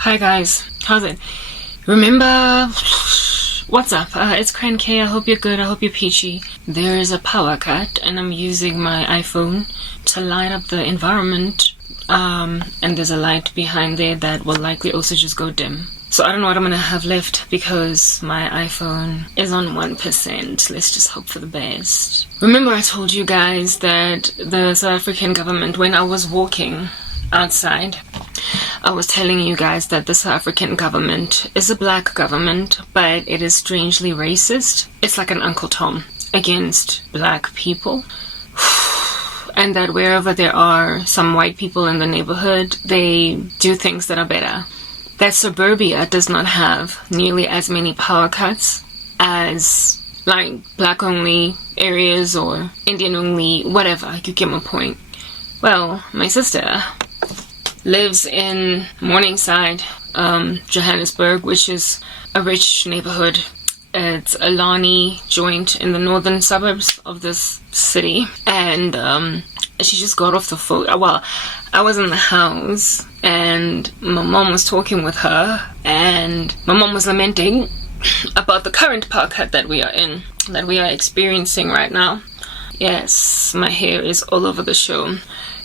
Hi guys, how's it? Remember, what's up? It's Cran K. I hope you're good. I hope you're peachy. There is a power cut and I'm using my iPhone to light up the environment. And there's a light behind there that will likely also just go dim. So I don't know what I'm gonna have left because my iPhone is on 1%. Let's just hope for the best. Remember I told you guys that the South African government, when I was walking outside, I was telling you guys that the South African government is a black government, but it is strangely racist. It's like an Uncle Tom against black people. And that wherever there are some white people in the neighborhood, they do things that are better. That suburbia does not have nearly as many power cuts as like black only areas or Indian only, whatever, you get my point. Well, my sister lives in Morningside, Johannesburg, which is a rich neighborhood. It's a Lani joint in the northern suburbs of this city. And she just got off the phone. Well, I was in the house and my mom was talking with her and my mom was lamenting about the current power cut that we are experiencing right now. Yes, my hair is all over the show.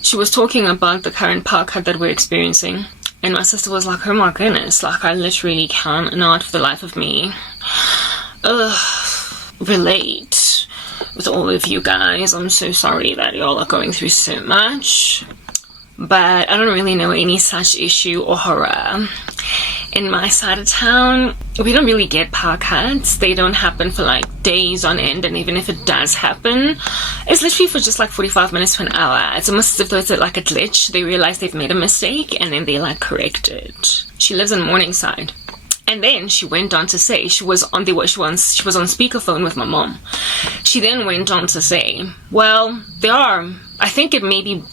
She was talking about the current power cut that we're experiencing. And my sister was like, oh my goodness, like I literally cannot for the life of me relate with all of you guys. I'm so sorry that y'all are going through so much. But I don't really know any such issue or horror. In my side of town, we don't really get power cuts. They don't happen for like days on end, and even if it does happen, it's literally for just like 45 minutes to an hour. It's almost as if it's like a glitch. They realize they've made a mistake and then they like correct it. She lives in Morningside. And then she went on to say, she was on speakerphone with my mom. She then went on to say, well, I think it maybe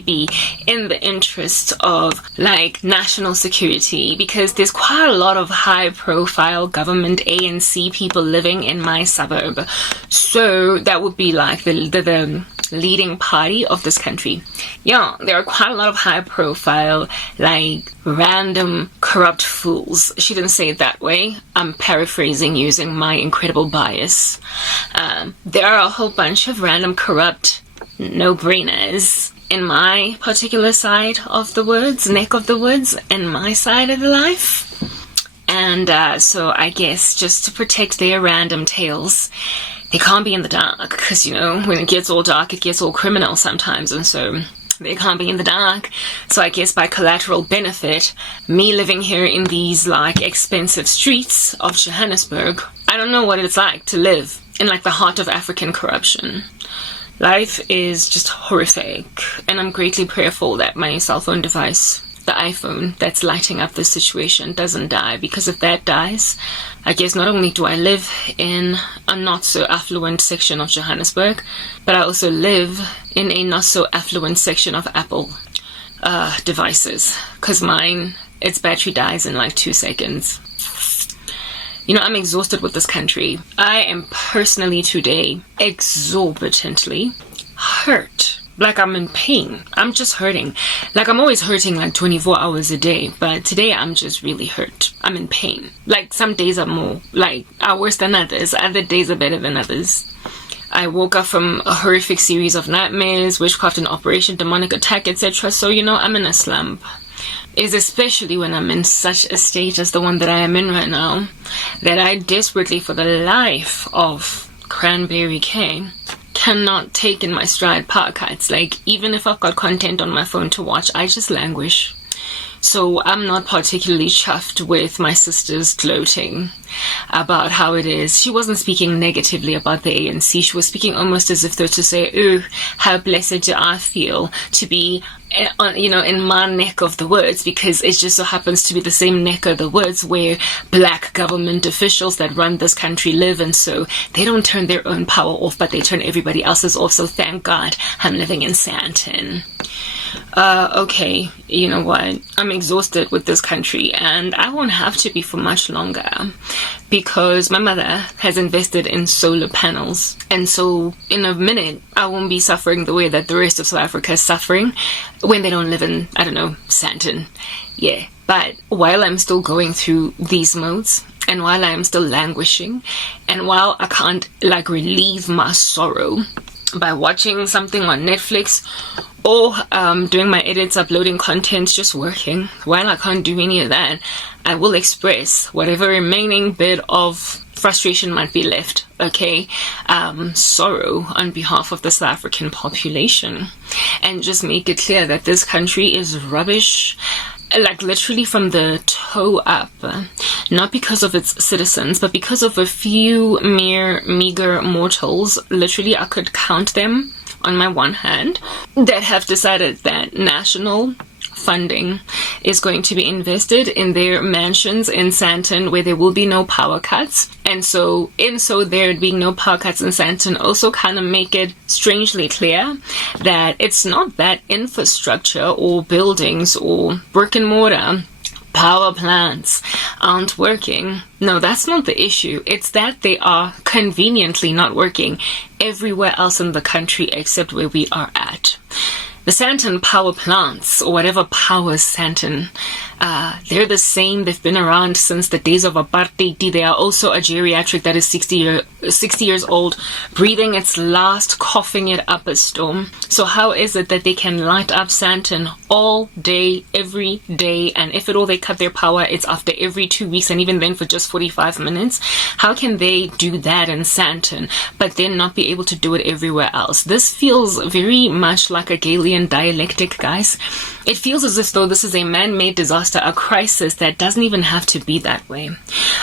be in the interest of like national security, because there's quite a lot of high profile government ANC people living in my suburb. So that would be like the leading party of this country. Yeah, there are quite a lot of high profile, like random corrupt fools. She didn't say it that way. I'm paraphrasing using my incredible bias. There are a whole bunch of random corrupt no-brainers in my particular side of the woods, neck of the woods, in my side of the life. And so I guess just to protect their random tales, they can't be in the dark, because, you know, when it gets all dark, it gets all criminal sometimes, and so they can't be in the dark. So I guess by collateral benefit, me living here in these, like, expensive streets of Johannesburg, I don't know what it's like to live in, like, the heart of African corruption. Life is just horrific, and I'm greatly prayerful that my cell phone device, the iPhone that's lighting up this situation, doesn't die, because if that dies, I guess not only do I live in a not so affluent section of Johannesburg, but I also live in a not so affluent section of Apple devices, because mine, its battery dies in like 2 seconds. You know, I'm exhausted with this country. I am personally today exorbitantly hurt. Like I'm in pain. I'm just hurting. Like I'm always hurting like 24 hours a day. But today I'm just really hurt. I'm in pain. Like some days are worse than others. Other days are better than others. I woke up from a horrific series of nightmares, witchcraft and operation, demonic attack, etc. So, you know, I'm in a slump. Is especially when I'm in such a state as the one that I am in right now, that I desperately, for the life of Cranberry K, cannot take in my stride power cuts. Like, even if I've got content on my phone to watch, I just languish. So I'm not particularly chuffed with my sister's gloating about how it is. She wasn't speaking negatively about the ANC. She was speaking almost as if though to say, oh, how blessed do I feel to be, you know, in my neck of the woods, because it just so happens to be the same neck of the woods where black government officials that run this country live, and so they don't turn their own power off, but they turn everybody else's off. So thank God I'm living in Sandton. Okay, you know what? I'm exhausted with this country, and I won't have to be for much longer, because my mother has invested in solar panels, and so in a minute I won't be suffering the way that the rest of South Africa is suffering when they don't live in, I don't know, Sandton. Yeah, But while I'm still going through these modes, and while I'm still languishing, and while I can't like relieve my sorrow by watching something on Netflix or doing my edits, uploading content, just working, while I can't do any of that, I will express whatever remaining bit of frustration might be left, okay? Sorrow on behalf of the South African population, and just make it clear that this country is rubbish, like literally from the toe up, not because of its citizens, but because of a few mere meager mortals. Literally, I could count them on my one hand that have decided that national funding is going to be invested in their mansions in Sandton, where there will be no power cuts. And so there being no power cuts in Sandton also kind of make it strangely clear that it's not that infrastructure or buildings or brick and mortar power plants aren't working. No, that's not the issue. It's that they are conveniently not working everywhere else in the country except where we are at. The Sandton power plants, or whatever powers Sandton, they're the same. They've been around since the days of apartheid. They are also a geriatric that is 60 years old, breathing its last, coughing it up a storm. So how is it that they can light up Sandton all day, every day, and if at all they cut their power, it's after every 2 weeks, and even then for just 45 minutes? How can they do that in Sandton, but then not be able to do it everywhere else? This feels very much like a Galilean dialectic, guys. It feels as if though this is a man-made disaster, a crisis that doesn't even have to be that way.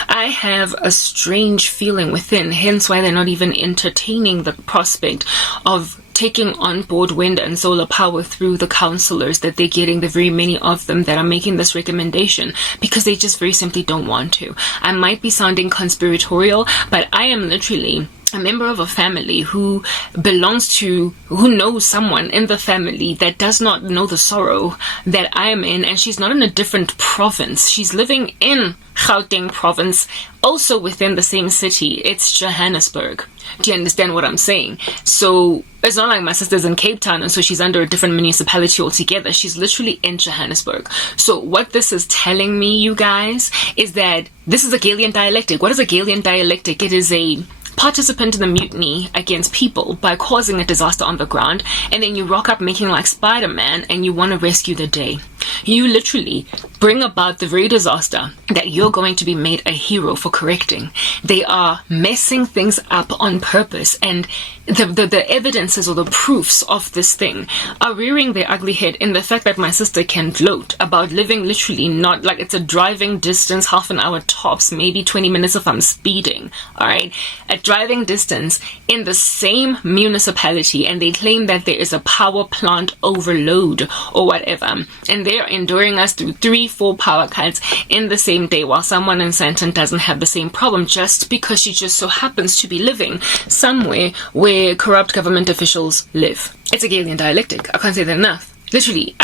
I have a strange feeling within, hence why they're not even entertaining the prospect of taking on board wind and solar power through the councillors that they're getting, the very many of them that are making this recommendation, because they just very simply don't want to. I might be sounding conspiratorial, but I am literally a member of a family who knows someone in the family that does not know the sorrow that I am in, and she's not in a different province. She's living in Gauteng province, also within the same city. It's Johannesburg. Do you understand what I'm saying? So it's not like my sister's in Cape Town and so she's under a different municipality altogether. She's literally in Johannesburg. So what this is telling me, you guys, is that this is a Galilean dialectic. What is a Galilean dialectic? It is a participant in the mutiny against people by causing a disaster on the ground, and then you rock up making like Spider-Man and you want to rescue the day. You literally bring about the very disaster that you're going to be made a hero for correcting. They are messing things up on purpose, and the evidences or the proofs of this thing are rearing their ugly head in the fact that my sister can gloat about living literally not like it's a driving distance, half an hour tops, maybe 20 minutes if I'm speeding, alright? A driving distance in the same municipality, and they claim that there is a power plant overload or whatever, and they're enduring us through 3-4 power cuts in the same day, while someone in Sandton doesn't have the same problem just because she just so happens to be living somewhere where corrupt government officials live. It's a Galilean dialectic. I can't say that enough. Literally,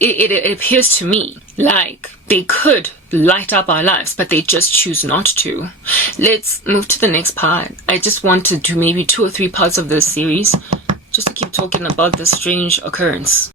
it appears to me like they could light up our lives, but they just choose not to. Let's move to the next part. I just want to do maybe 2 or 3 parts of this series just to keep talking about this strange occurrence.